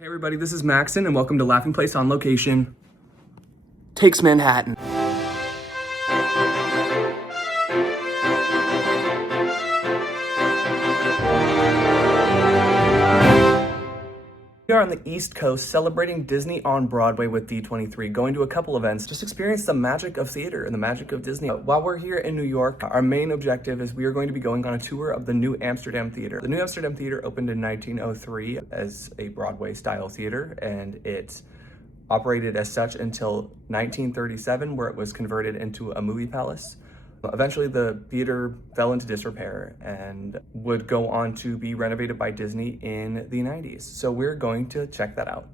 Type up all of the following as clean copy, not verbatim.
Hey everybody, this is Maxon and welcome to Laughing Place on Location Takes Manhattan. We are on the East Coast celebrating Disney on Broadway with D23, going to a couple events, just experience the magic of theater and the magic of Disney. While we're here in New York, our main objective is we are going to be going on a tour of the new Amsterdam Theatre. The new Amsterdam Theatre opened in 1903 as a Broadway style theater, and it operated as such until 1937, where it was converted into a movie palace. Eventually, the theater fell into disrepair and would go on to be renovated by Disney in the 90s. So we're going to check that out.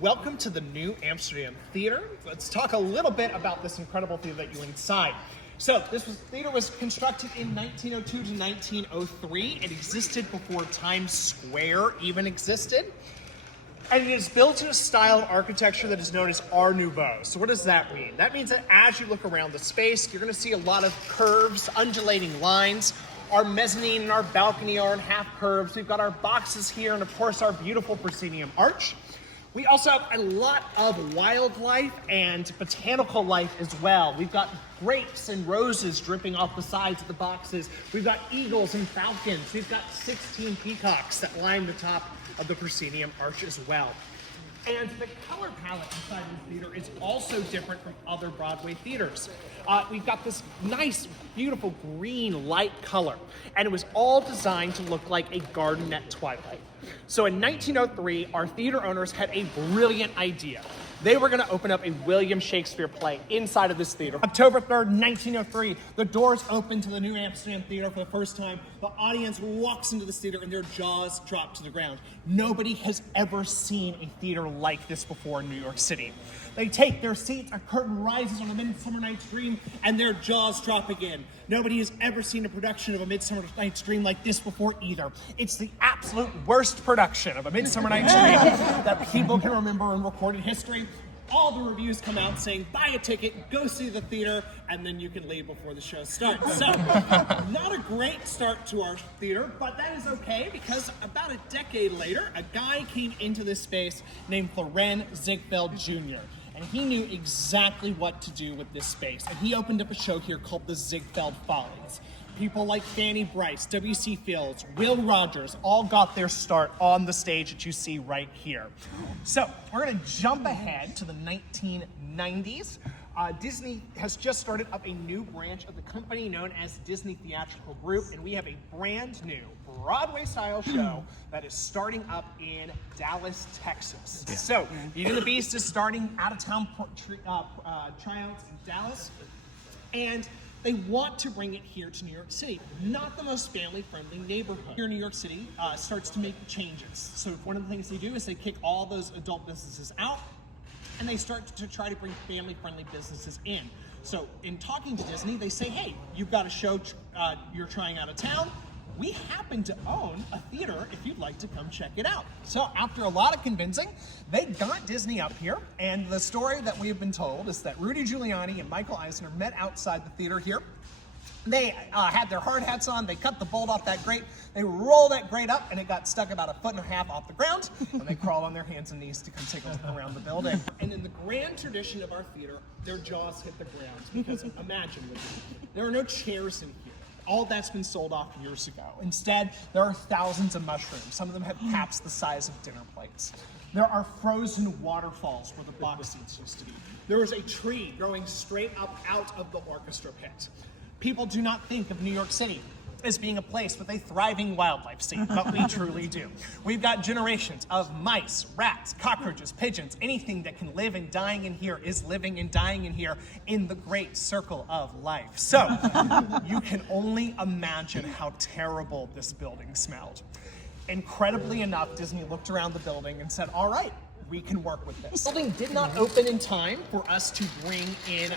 Welcome to the new Amsterdam Theatre. Let's talk a little bit about this incredible theater that you're inside. So theater was constructed in 1902 to 1903. It existed before Times Square even existed. And it is built in a style of architecture that is known as Art Nouveau. So what does that mean? That means that as you look around the space, you're gonna see a lot of curves, undulating lines. Our mezzanine and our balcony are in half curves. We've got our boxes here and of course our beautiful proscenium arch. We also have a lot of wildlife and botanical life as well. We've got grapes and roses dripping off the sides of the boxes. We've got eagles and falcons. We've got 16 peacocks that line the top of the proscenium arch as well. And the color palette inside the theater is also different from other Broadway theaters. We've got this nice, beautiful green light color, and it was all designed to look like a garden at twilight. So in 1903, our theater owners had a brilliant idea. They were going to open up a William Shakespeare play inside of this theater. October 3rd, 1903, the doors open to the new Amsterdam Theatre for the first time. The audience walks into this theater and their jaws drop to the ground. Nobody has ever seen a theater like this before in New York City. They take their seats, a curtain rises on A Midsummer Night's Dream, and their jaws drop again. Nobody has ever seen a production of A Midsummer Night's Dream like this before either. It's the absolute worst production of A Midsummer Night's Dream that people can remember in recorded history. All the reviews come out saying, buy a ticket, go see the theater, and then you can leave before the show starts. So, not a great start to our theater, but that is okay because about a decade later, a guy came into this space named Loren Ziegfeld Jr., and he knew exactly what to do with this space. And he opened up a show here called the Ziegfeld Follies. People like Fanny Brice, W.C. Fields, Will Rogers all got their start on the stage that you see right here. So we're gonna jump ahead to the 1990s. Disney has just started up a new branch of the company known as Disney Theatrical Group, and we have a brand new Broadway-style show that is starting up in Dallas, Texas. Yeah. So, Beauty and the Beast is starting out-of-town tryouts in Dallas, and they want to bring it here to New York City. Not the most family-friendly neighborhood. Here in New York City starts to make changes. So one of the things they do is they kick all those adult businesses out, and they start to try to bring family-friendly businesses in. So in talking to Disney, they say, hey, you've got a show you're trying out of town. We happen to own a theater if you'd like to come check it out. So after a lot of convincing, they got Disney up here, and the story that we have been told is that Rudy Giuliani and Michael Eisner met outside the theater here. They had their hard hats on, they cut the bolt off that grate, they roll that grate up, and it got stuck about 1.5 feet off the ground, and they crawl on their hands and knees to come take a look around the building. And in the grand tradition of our theater, their jaws hit the ground, because imagine with me, there are no chairs in here. All that's been sold off years ago. Instead, there are thousands of mushrooms. Some of them have caps the size of dinner plates. There are frozen waterfalls where the box seats used to be. There is a tree growing straight up out of the orchestra pit. People do not think of New York City as being a place with a thriving wildlife scene, but we truly do. We've got generations of mice, rats, cockroaches, pigeons, anything that can live and dying in here is living and dying in here in the great circle of life. So, you can only imagine how terrible this building smelled. Incredibly enough, Disney looked around the building and said, all right, we can work with this. The building did not open in time for us to bring in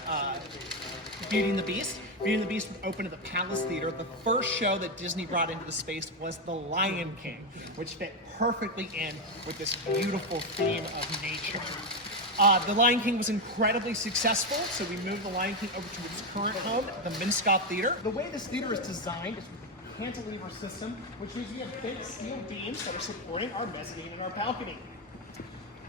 Beauty and the Beast. Beauty and the Beast would open at the Palace Theater. The first show that Disney brought into the space was The Lion King, which fit perfectly in with this beautiful theme of nature. The Lion King was incredibly successful, so we moved The Lion King over to its current home, the Minskoff Theater. The way this theater is designed is with a cantilever system, which means we have big steel beams that are supporting our mezzanine and our balcony.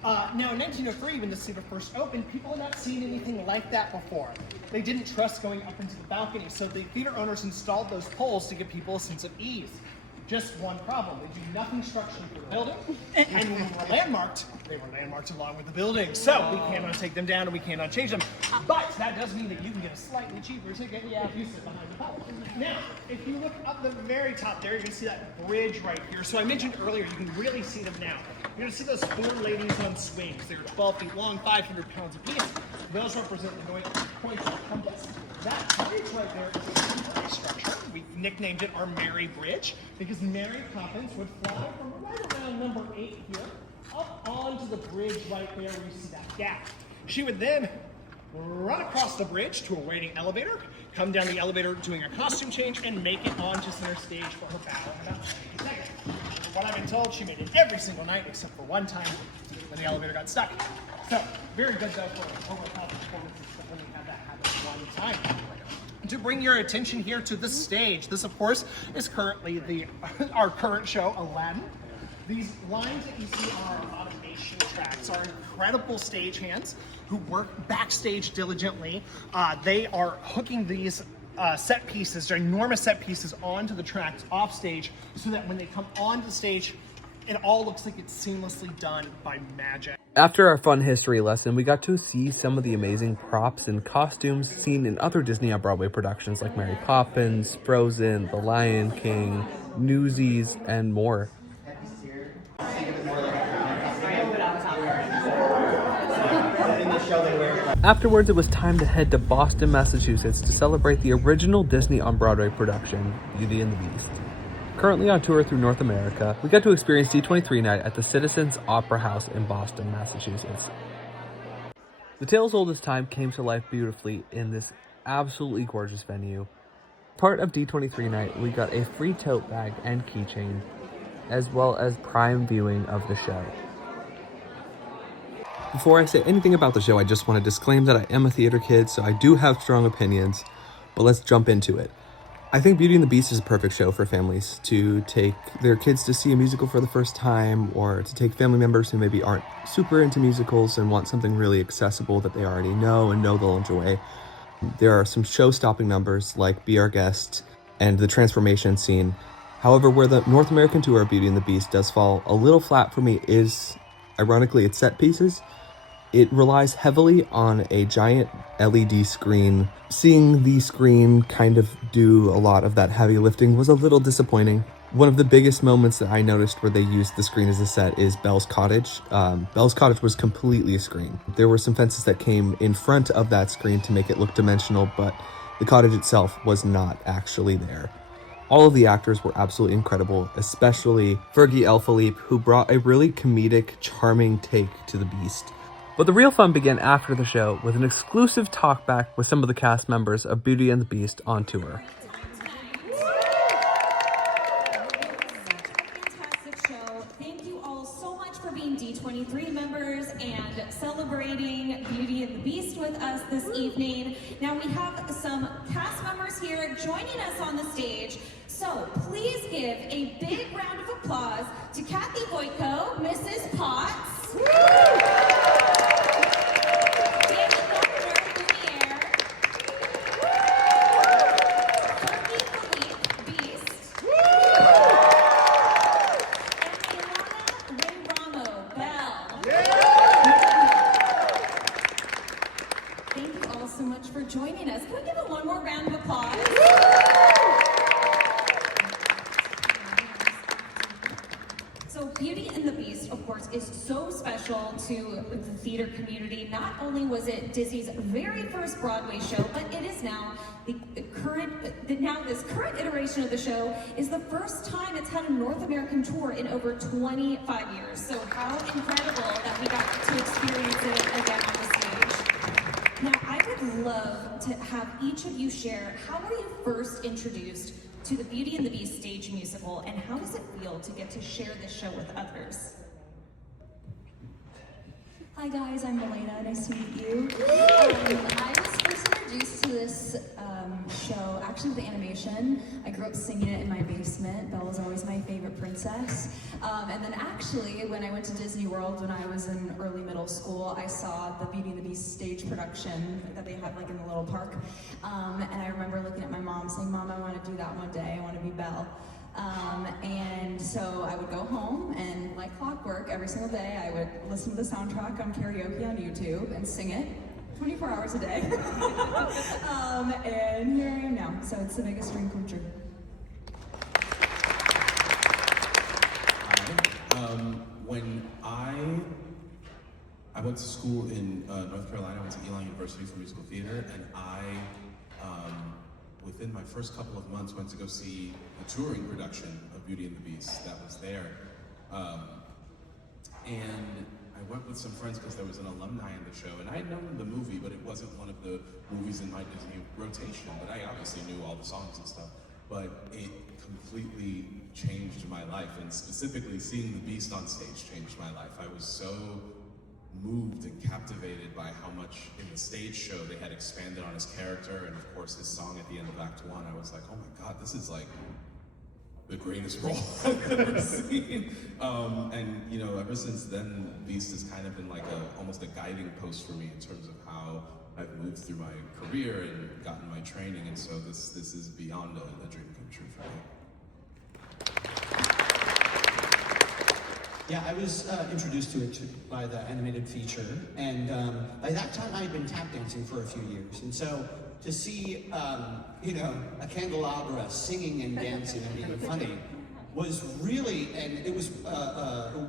Now, in 1903, when the theater first opened, people had not seen anything like that before. They didn't trust going up into the balcony, so the theater owners installed those poles to give people a sense of ease. Just one problem: they do nothing structurally for the building, and when they were landmarked along with the building. So we cannot take them down and we cannot change them. But that does mean that you can get a slightly cheaper ticket if you sit behind the pole. Now, if you look up the very top there, you can see that bridge right here. So I mentioned earlier, you can really see them now. You're going to see those four ladies on swings. They're 12 feet long, 500 pounds apiece. Those represent the points of the compass. That bridge right there is a temporary structure. We nicknamed it our Mary Bridge because Mary Poppins would fly from right around number 8 here up onto the bridge right there where you see that gap. She would then run across the bridge to a waiting elevator, come down the elevator doing a costume change, and make it onto center stage for her battle in about 90 seconds. What I've been told, she made it every single night except for one time when the elevator got stuck. So, very good though for overall performances to only have that happen one time. To bring your attention here to the stage, this of course is currently our current show, Aladdin. These lines that you see are our automation tracks, our incredible stagehands who work backstage diligently. They are hooking these set pieces, ginormous set pieces, onto the tracks off stage so that when they come onto the stage, it all looks like it's seamlessly done by magic. After our fun history lesson, we got to see some of the amazing props and costumes seen in other Disney on Broadway productions like Mary Poppins, Frozen, The Lion King, Newsies, and more. Afterwards, it was time to head to Boston, Massachusetts to celebrate the original Disney on Broadway production, Beauty and the Beast. Currently on tour through North America, we got to experience D23 night at the Citizens Opera House in Boston, Massachusetts. The tale as old as time came to life beautifully in this absolutely gorgeous venue. Part of D23 night, we got a free tote bag and keychain, as well as prime viewing of the show. Before I say anything about the show, I just want to disclaim that I am a theater kid, so I do have strong opinions, but let's jump into it. I think Beauty and the Beast is a perfect show for families to take their kids to see a musical for the first time, or to take family members who maybe aren't super into musicals and want something really accessible that they already know and know they'll enjoy. There are some show-stopping numbers like Be Our Guest and the transformation scene. However, where the North American tour of Beauty and the Beast does fall a little flat for me is, ironically, its set pieces. It relies heavily on a giant LED screen. Seeing the screen kind of do a lot of that heavy lifting was a little disappointing. One of the biggest moments that I noticed where they used the screen as a set is Belle's Cottage. Belle's Cottage was completely a screen. There were some fences that came in front of that screen to make it look dimensional, but the cottage itself was not actually there. All of the actors were absolutely incredible, especially Fergie Elphilippe, who brought a really comedic, charming take to the Beast. But the real fun began after the show with an exclusive talkback with some of the cast members of Beauty and the Beast on tour. Fantastic show. Thank you all so much for being D23 members and celebrating Beauty and the Beast with us this evening. Now we have some cast members here joining us on the stage. So please give a big round of applause to Kathy Voitko, Mrs. Potts. Joining us. Can we give it one more round of applause? So Beauty and the Beast, of course, is so special to the theater community. Not only was it Disney's very first Broadway show, but it is now this current iteration of the show is the first time it's had a North American tour in over 25 years. So how incredible that we got to experience it again on the stage. Now, I would love to have each of you share, how were you first introduced to the Beauty and the Beast stage musical, and how does it feel to get to share this show with others? Hi guys, I'm Elena, nice to meet you. I was first introduced introduced to this show actually with the animation. I grew up singing it in my basement. Belle was always my favorite princess. And then actually, when I went to Disney World when I was in early middle school, I saw the Beauty and the Beast stage production that they have like in the little park. And I remember looking at my mom saying, "Mom, I want to do that one day. I want to be Belle." And so I would go home and like clockwork every single day I would listen to the soundtrack on karaoke on YouTube and sing it 24 hours a day. And here I am now, so it's the biggest dream come true. When I went to school in North Carolina, I went to Elon University for musical theater, and within my first couple of months, went to go see a touring production of Beauty and the Beast that was there. And I went with some friends because there was an alumni in the show, and I had known the movie, but it wasn't one of the movies in my Disney rotation, but I obviously knew all the songs and stuff. But it completely changed my life, and specifically seeing the Beast on stage changed my life. I was so moved and captivated by how much in the stage show they had expanded on his character, and of course his song at the end of Act 1. I was like, oh my God, this is like the greatest role I've ever seen. And you know, ever since then, Beast has kind of been like almost a guiding post for me in terms of how I've moved through my career and gotten my training, and so this is beyond a dream come true for me. Yeah, I was introduced to it by the animated feature, and by that time I had been tap dancing for a few years, and so to see, you know, a candelabra singing and dancing and being funny was really, and it was,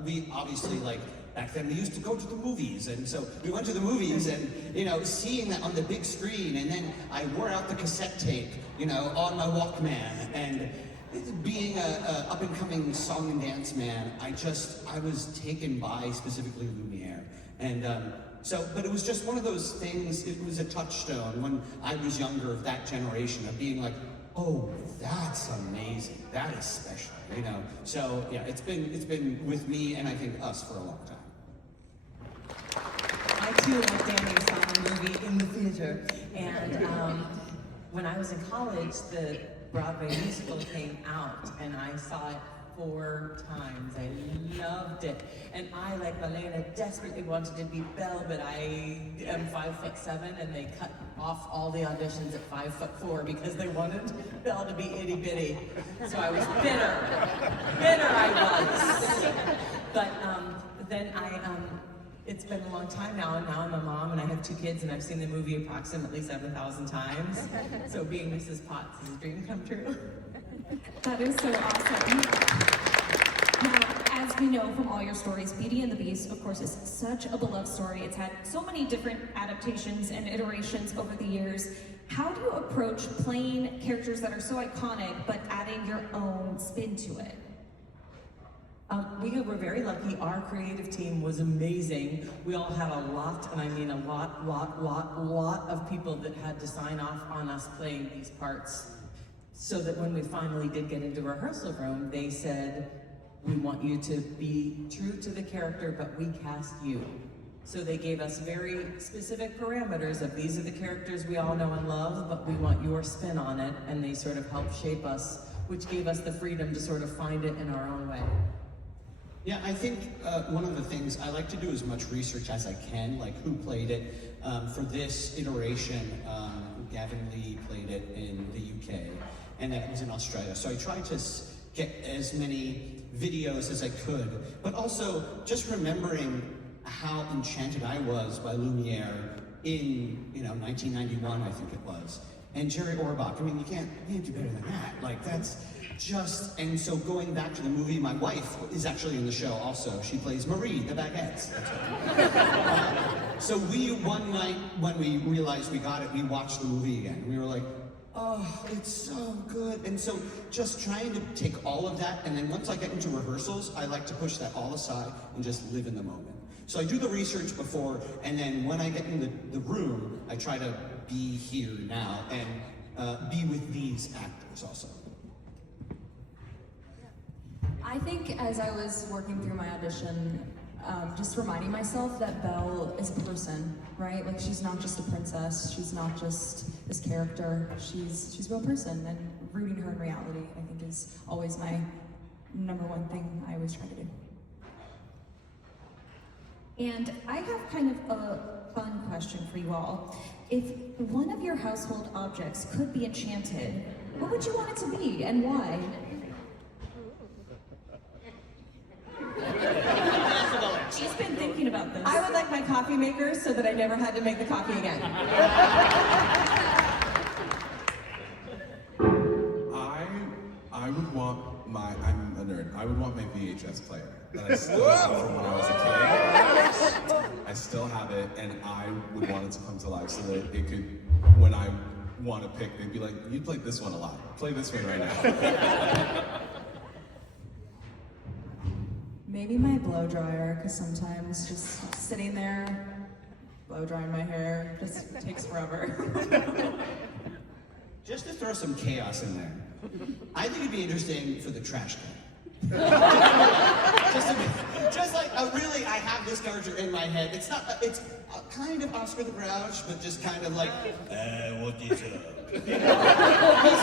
we obviously like, back then we used to go to the movies, and so we went to the movies and, you know, seeing that on the big screen, and then I wore out the cassette tape, you know, on my Walkman, and being a up-and-coming song and dance man, I was taken by specifically Lumiere. And but it was just one of those things, it was a touchstone when I was younger of that generation of being like, oh, that's amazing, that is special, you know? So yeah, it's been with me and I think us for a long time. I too, like Danny, saw the movie in the theater, and when I was in college, the Broadway musical came out, and I saw it 4 times. I loved it, and I, like Malena, desperately wanted to be Belle, but I am 5'7", and they cut off all the auditions at 5'4" because they wanted Belle to be itty bitty. So I was bitter I was. But then it's been a long time now, and now I'm a mom, and I have 2 kids, and I've seen the movie approximately 7,000 times. So being Mrs. Potts is a dream come true. That is so awesome. Now, as we know from all your stories, Beauty and the Beast, of course, is such a beloved story. It's had so many different adaptations and iterations over the years. How do you approach playing characters that are so iconic, but adding your own spin to it? We were very lucky. Our creative team was amazing. We all had a lot, and I mean a lot of people that had to sign off on us playing these parts. So that when we finally did get into rehearsal room, they said, we want you to be true to the character, but we cast you. So they gave us very specific parameters of these are the characters we all know and love, but we want your spin on it, and they sort of helped shape us, which gave us the freedom to sort of find it in our own way. Yeah, I think one of the things I like to do as much research as I can, like who played it. For this iteration, Gavin Lee played it in the UK, and then it was in Australia. So I tried to get as many videos as I could, but also just remembering how enchanted I was by Lumiere in, 1991, I think it was. And Jerry Orbach, I mean, you can't do better than that. Like, that's just, and so going back to the movie, my wife is actually in the show also. She plays Marie, the baguettes. So one night when we realized we got it, we watched the movie again. We were like, oh, it's so good. And so just trying to take all of that, and then once I get into rehearsals, I like to push that all aside and just live in the moment. So I do the research before, and then when I get in the room, I try to be here now and be with these actors also. I think as I was working through my audition just reminding myself that Belle is a person, right? Like she's not just a princess, she's not just this character, she's a real person, and rooting her in reality, I think, is always my number one thing I always try to do. And I have kind of a fun question for you all. If one of your household objects could be enchanted, what would you want it to be and why? She's been thinking about this. I would like my coffee maker so that I never had to make the coffee again. I would want I'm a nerd. I would want my VHS player that I still have from when I was a kid. I still have it, and I would want it to come to life so that it could, when I want to pick, they'd be like, you played this one a lot. Play this one right now. Maybe my blow dryer, because sometimes just sitting there, blow drying my hair, just takes forever. Just to throw some chaos in there, I think it'd be interesting for the trash can. just like, really, I have this character in my head. It's not, it's kind of Oscar the Grouch, but just kind of like, what is up? He's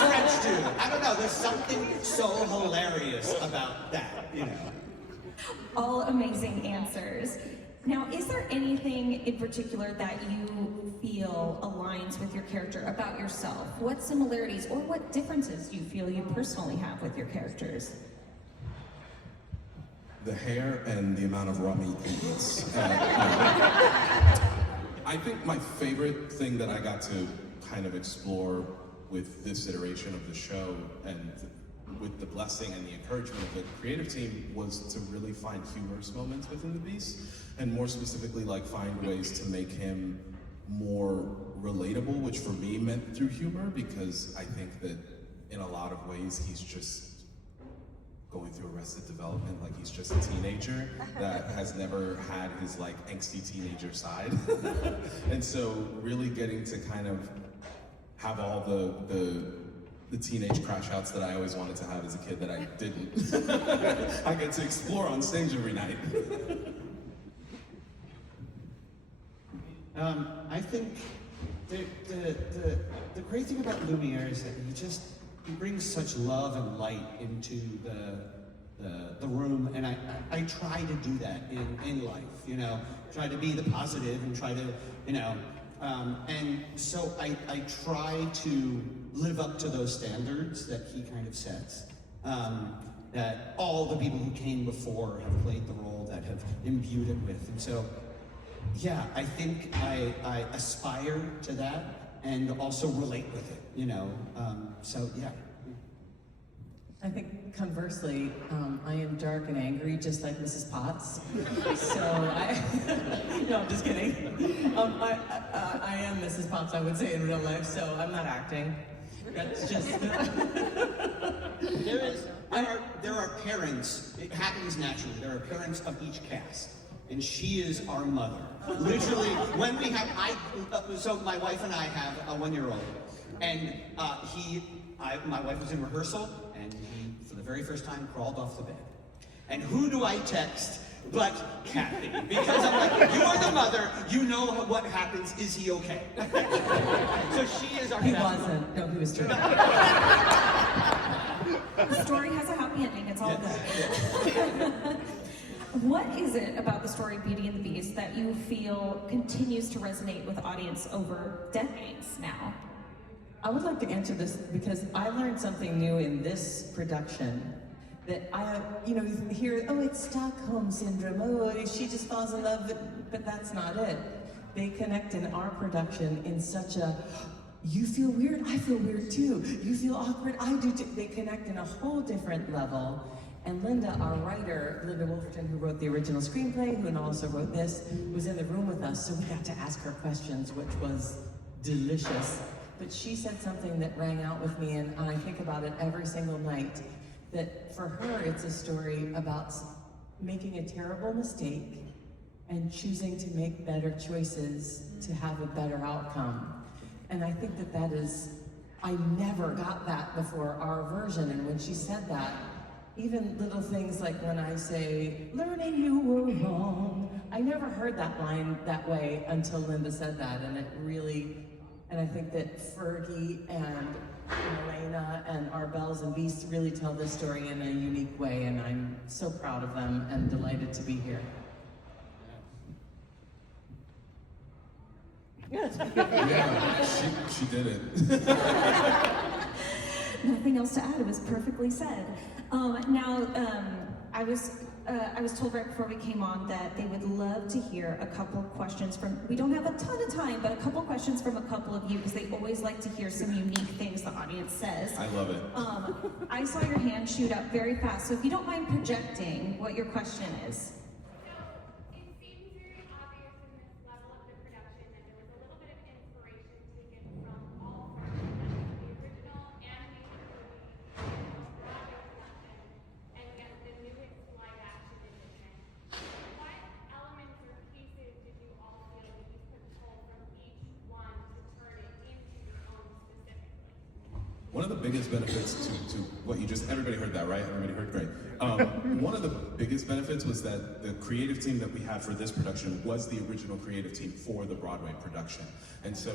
French too. I don't know, there's something so hilarious about that, you know. All amazing answers. Now, is there anything in particular that you feel aligns with your character about yourself? What similarities or what differences do you feel you personally have with your characters? The hair and the amount of raw meat he eats. I think my favorite thing that I got to kind of explore with this iteration of the show, and with the blessing and the encouragement of the creative team, was to really find humorous moments within the Beast, and more specifically, like, find ways to make him more relatable, which for me meant through humor, because I think that in a lot of ways he's just going through Arrested Development, like he's just a teenager that has never had his like angsty teenager side. And so really getting to kind of have all the teenage crash outs that I always wanted to have as a kid that I didn't. I get to explore on stage every night. I think the great thing about Lumiere is that he brings such love and light into the room, and I try to do that in life, you know, try to be the positive and try to, you know, and so I try to live up to those standards that he kind of sets, that all the people who came before have played the role, that have imbued it with, and so yeah, I think I aspire to that and also relate with it, you know, so yeah. I think conversely, I am dark and angry, just like Mrs. Potts. So no, I'm just kidding. I am Mrs. Potts, I would say, in real life, so I'm not acting. That's just... There are parents, it happens naturally, there are parents of each cast, and she is our mother. Literally, when we have, so my wife and I have a 1-year-old, and my wife was in rehearsal, and he, for the very first time, crawled off the bed. And who do I text but Kathy? Because I'm like, you are the mother, you know what happens, is he okay? So she is our He wasn't, no, he was true. The story has a happy ending, it's all good. What is it about the story Beauty and the Beast that you feel continues to resonate with the audience over decades now? I would like to answer this because I learned something new in this production that you hear, oh, it's Stockholm Syndrome, oh, she just falls in love, but that's not it. They connect in our production in such a, you feel weird, I feel weird too. You feel awkward, I do too. They connect in a whole different level. And Linda, our writer, Linda Wolferton, who wrote the original screenplay, who also wrote this, was in the room with us, so we got to ask her questions, which was delicious. But she said something that rang out with me, and I think about it every single night, that for her, it's a story about making a terrible mistake and choosing to make better choices to have a better outcome. And I think that is, I never got that before our version, and when she said that, even little things like when I say, learning you were wrong. I never heard that line that way until Linda said that, and it really, and I think that Fergie and Elena and our Bells and Beasts really tell this story in a unique way, and I'm so proud of them and delighted to be here. Yeah, she did it. Nothing else to add. It was perfectly said. I was told right before we came on that they would love to hear a couple of questions from. We don't have a ton of time, but a couple of questions from a couple of you because they always like to hear some unique things the audience says. I love it. I saw your hand shoot up very fast, so if you don't mind projecting what your question is. It seems very obvious in this level of the production that there was a little bit of inspiration taken from all the original animated movie, Broadway production, and yet the newest live action edition. What elements or pieces did you all feel that you could pull from each one to turn it into your own specifically? One of the biggest benefits to what you just, everybody heard that, right? Everybody heard, great. One of the biggest benefits was that the creative team that we had for this production was the original creative team for the Broadway production. And so,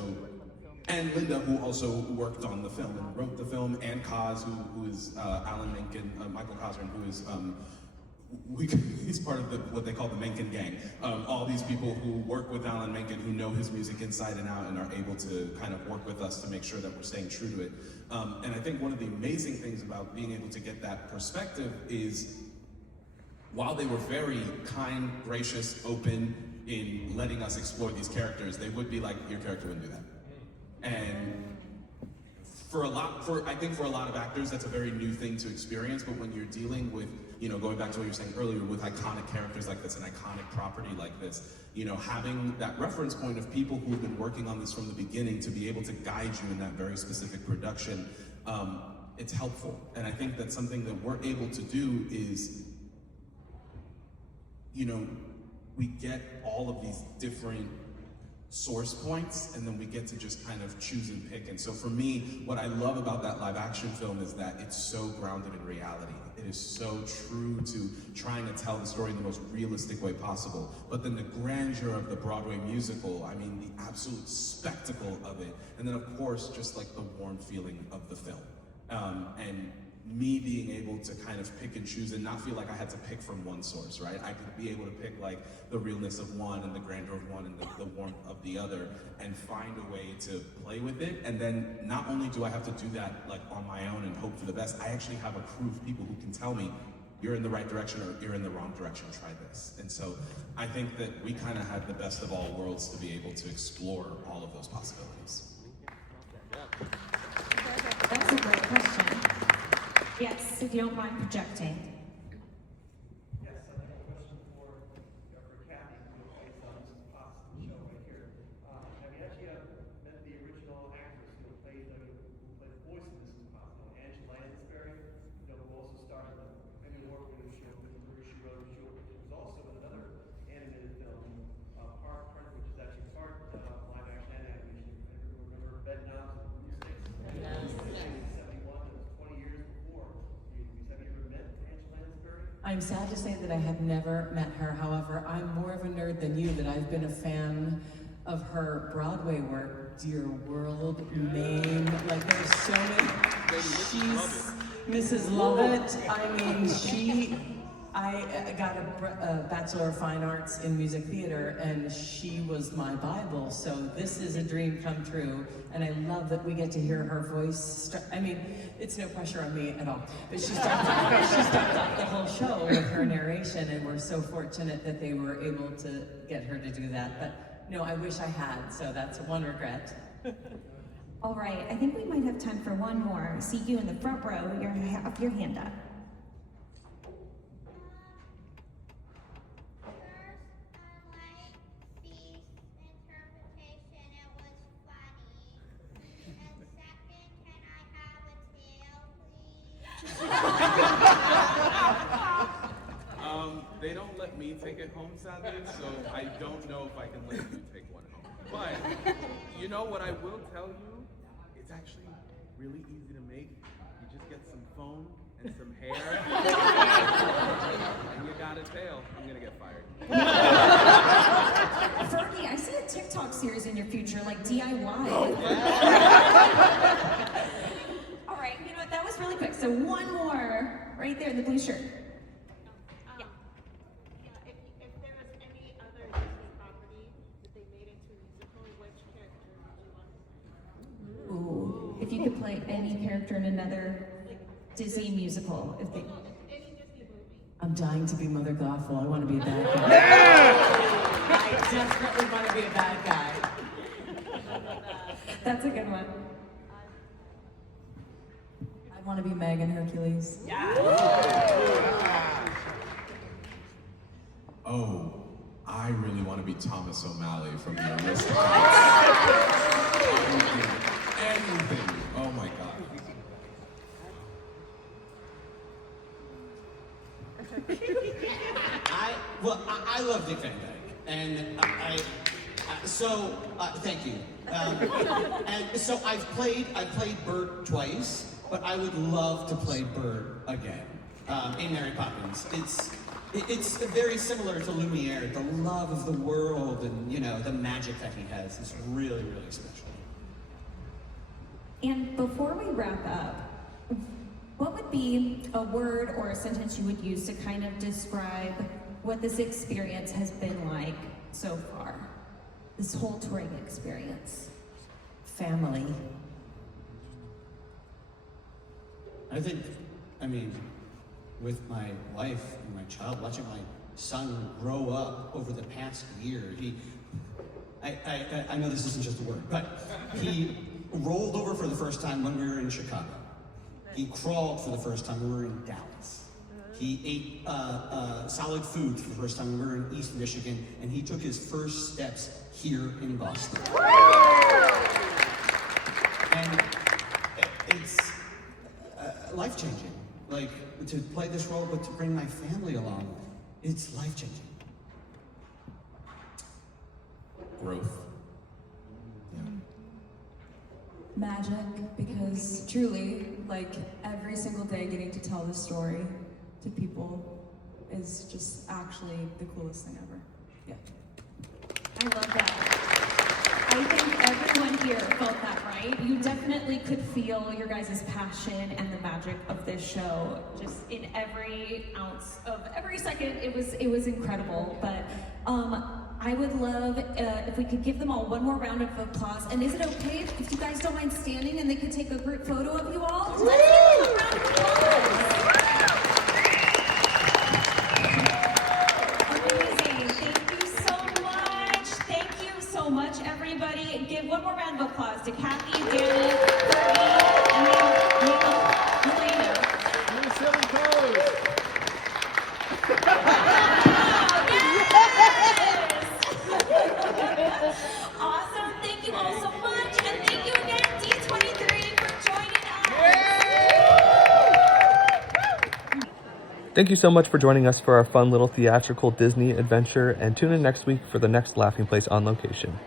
and Linda, who also worked on the film and wrote the film, and Kaz, who is Alan Menken, Michael Cosrin, who is, he's part of what they call the Menken gang. All these people who work with Alan Menken, who know his music inside and out and are able to kind of work with us to make sure that we're staying true to it. And I think one of the amazing things about being able to get that perspective is, while they were very kind, gracious, open in letting us explore these characters, they would be like, your character wouldn't do that. And I think for a lot of actors, that's a very new thing to experience, but when you're dealing with, going back to what you were saying earlier, with iconic characters like this, an iconic property like this, having that reference point of people who've been working on this from the beginning to be able to guide you in that very specific production, it's helpful. And I think that's something that we're able to do is, we get all of these different source points, and then we get to just kind of choose and pick. And so for me, what I love about that live action film is that it's so grounded in reality. It is so true to trying to tell the story in the most realistic way possible. But then the grandeur of the Broadway musical, I mean, the absolute spectacle of it. And then of course, just like the warm feeling of the film. And me being able to kind of pick and choose and not feel like I had to pick from one source, right? I could be able to pick like the realness of one and the grandeur of one and the warmth of the other, and find a way to play with it. And then not only do I have to do that like on my own and hope for the best, I actually have a crew of people who can tell me, you're in the right direction or you're in the wrong direction, try this. And so I think that we kind of had the best of all worlds to be able to explore all of those possibilities. That's a great question. Yes, if you don't mind projecting. Yes, I have a question for Kathy, who plays this past show right here. Have you actually met the original actress who played the voice in this Impossible, Angela Lansbury, who also starred in the Emmy Award-winning show, where she wrote a show, which was also in another animated film, Park, which is actually part live action and animation. Remember Bedknobs and Broomsticks? Yes. 71, it was 20 years before. Have you ever met Angela Lansbury? I'm sad to say that I have never met her. However, I'm more of a nerd than you, that I've been a fan of her Broadway work. Dear World, Mame, like there's so many. She's Mrs. Lovett. I mean, I got a Bachelor of Fine Arts in Music Theater, and she was my Bible, so this is a dream come true, and I love that we get to hear her voice. I mean, it's no pressure on me at all, but she starts off the whole show with her narration, and we're so fortunate that they were able to get her to do that. But no, I wish I had, so that's one regret. All right, I think we might have time for one more. I see you in the front row, your hand up. They don't let me take it home, sadly, so I don't know if I can let you take one home. But, what I will tell you, it's actually really easy to make. You just get some foam, and some hair, and you got a tail, I'm gonna get fired. Fergie, I see a TikTok series in your future, like DIY. All right, you know what? That was really quick. So one more, right there in the blue shirt. Yeah, if there was any other Disney property that they made into a musical, which character would you want to play? Ooh, if you could play any character in another Disney musical, if they. Any Disney movie. I'm dying to be Mother Gothel. I want to be a bad guy. I desperately want to be a bad guy. That's a good one. I want to be Meg in Hercules. Oh, I really want to be Thomas O'Malley from the Aristocats. Anything. Oh my God. I love Dick Van Dyke, and thank you. And so I've played Bert twice, but I would love to play Bert again in Mary Poppins. It's very similar to Lumiere. The love of the world and the magic that he has is really, really special. And before we wrap up, what would be a word or a sentence you would use to kind of describe what this experience has been like so far? This whole touring experience. Family. With my wife and my child, watching my son grow up over the past year, I know this isn't just a word, but he rolled over for the first time when we were in Chicago. He crawled for the first time when we were in Dallas. He ate solid food for the first time when we were in East Michigan, and he took his first steps here in Boston. And it's life-changing. Like, to play this role, but to bring my family along, it's life-changing. Growth. Yeah. Magic, because truly, like, every single day getting to tell this story to people is just actually the coolest thing ever. Yeah. I love that. I think everyone here felt that, right? You definitely could feel your guys' passion and the magic of this show just in every ounce of every second. It was incredible. But I would love if we could give them all one more round of applause. And is it okay if you guys don't mind standing and they could take a group photo of you all? Let's give them a round of applause. Amazing. Thank you so much. Thank you so much, everybody. Give one more round of applause to Kathy, Danny, Courtney, and Elena. You silly toes! Awesome. Thank you all so much. And thank you again, D23, for joining us. Thank you so much for joining us for our fun little theatrical Disney adventure, and tune in next week for the next Laughing Place on location.